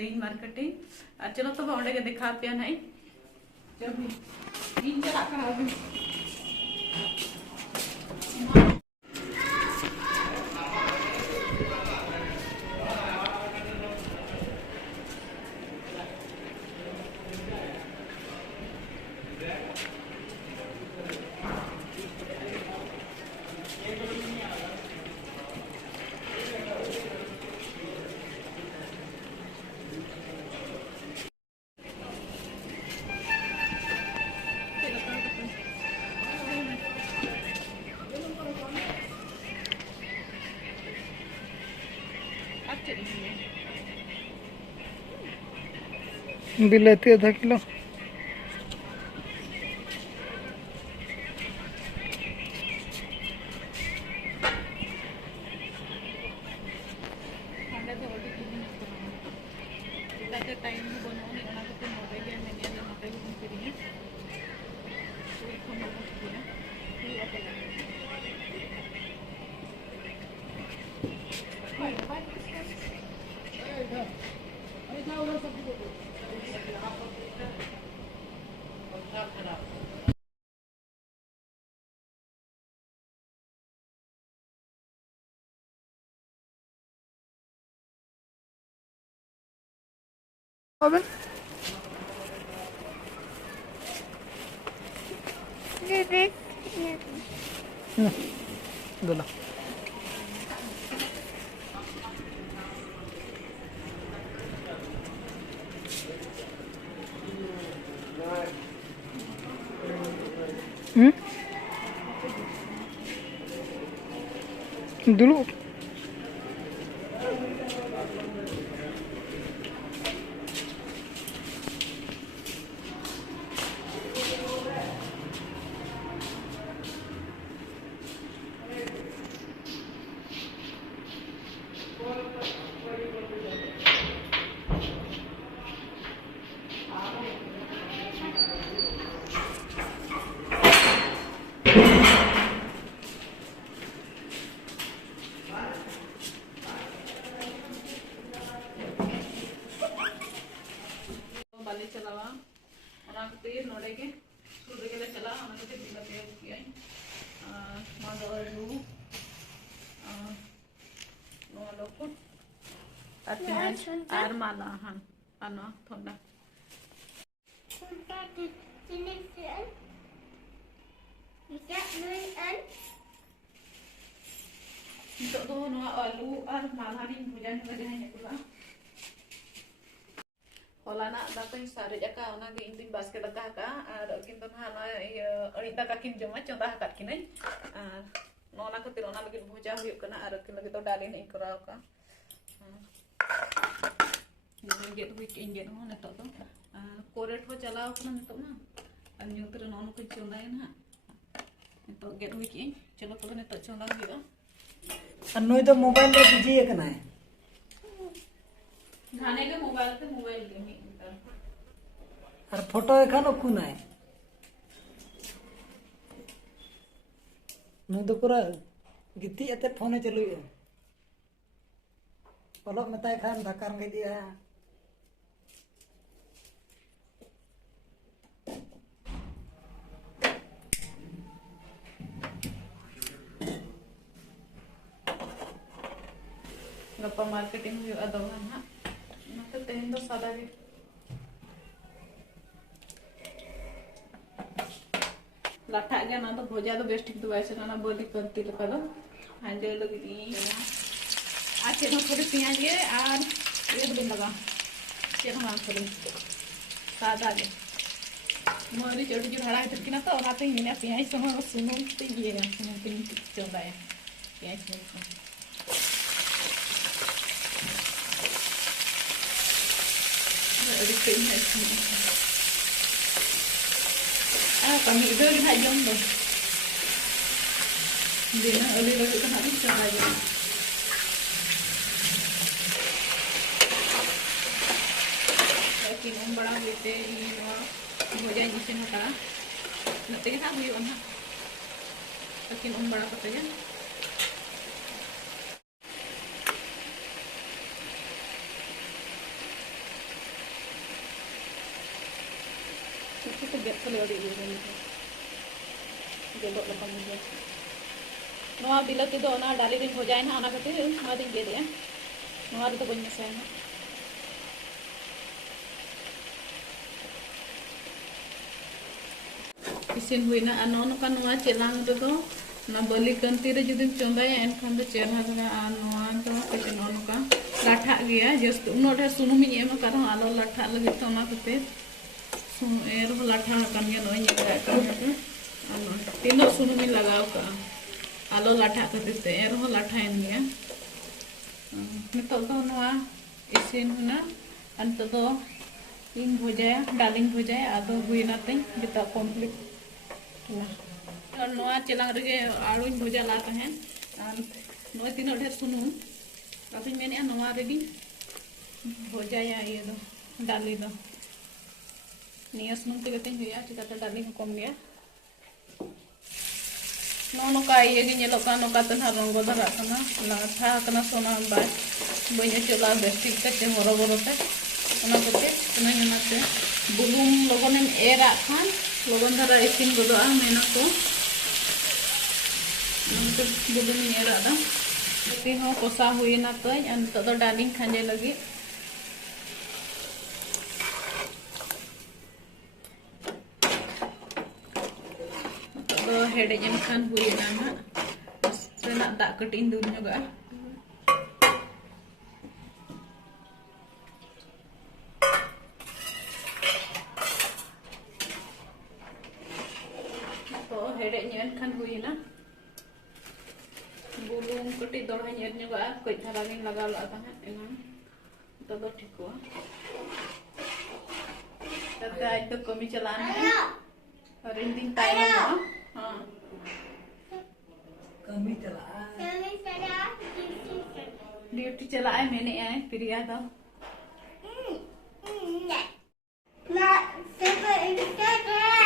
reign marketing चलो तब order के दिखा पे नहीं जब इन चला कर अभी बिलाती आधा किलो टाइम बनाने बना के मोबाइल या मैंने मोबाइल में करिए तो इसको मैं किया अबे बोला dulu बाले चलावा और फिर नोड़े के सूर्य के लिए चला हमारे फिर बिना पे किया माधवरू नो लोग आते हैं आर माला हाँ आना थोड़ा तो दोनों आलू और माला नहीं भुजा नहीं बजा है पूरा Holana datang sare jaka ona ge intin basket daka ka ar kin ton hana ari daka kin joma chonda hakat kinai nona ka tirona lagi bhoja huyuk kana ar kin lagi to dalin ei korao ka get hui kin get ho neto to koret ho chalao kana neto na anju tir nonu ko chonda na neto get hui kin chalo to neto chonda huyuk अन्नोई तो mobile में busy है कना है खाने के mobile game और photo एखानो कुना है नु तो पूरा गिती अते फोन चलु है पलक मताय खान धक्का में दिया गप्पा मार्केटिंग हुई अदवान हां तो तेन तो सादा भी लाठा गया ना तो भोजा तो बेस्ट तो वैसे ना बोली करती लगा दो हांजे लगी दी आज के थोड़ी पियाज ये और एक दिन लगा के हम थोड़ी सादा के मोरी चोटी जो भरा है कि ना तो रात ही मैंने पियाज समय सुनो तो ये सुनो तीन चौदा है पियाज में everything has kami itu lihat jam tu dia nak oleh lagi kan habis sahaja लेकिन हम बड़ा बेटे भोजन जिसे होता नते के साथ हुई वहाँ लेकिन हम बड़ा पता है lewat ini gelok lepas muda noa bilat itu ona dali din bhojain na ona kate noa din ge dia noa itu banyak saya isin huina anon kan noa celang itu na bali kanti re judi chondaya enkhan do cherha daga noa to kate nono ka latha gaya just uno da sunumi ema karo alo latha lagi to ona kate sun er latha kan ge noa nyega ka alo tino sunumi lagaw ka alo latha kate te er latha en gaya nito do noa isin huna anto do ing bhojaya daling bhojaya ado huina te kita complete noa celang rege aluin bhoja la ta hai noa tino ढेर sunum tapi mene noa ready bhojaya ye do dali do niya sunum te gate huya chikata dali ko kom gaya no ka ye gi nyelo ka no ka tan rongo dara kana latha kana sona ba bonya chola bestik te horo boro te ona kote ona nyamate bulum logonem era khan logon dara isin godo a mena ko untuk bulum era da tapi ho kosa huina to an to do daling khanje lagi to hede jem khan huina na sena dak ketin dun juga hede nyen kan huina bulung keti doha nyen juga koi tharangin laga la ta engan to do ठीक हुआ तब आज तो कमी चलाना है और इन दिन टाइम हां कमी चला ड्यूटी चला है मैंने आए प्रिया तो ना सिर्फ इंस्टा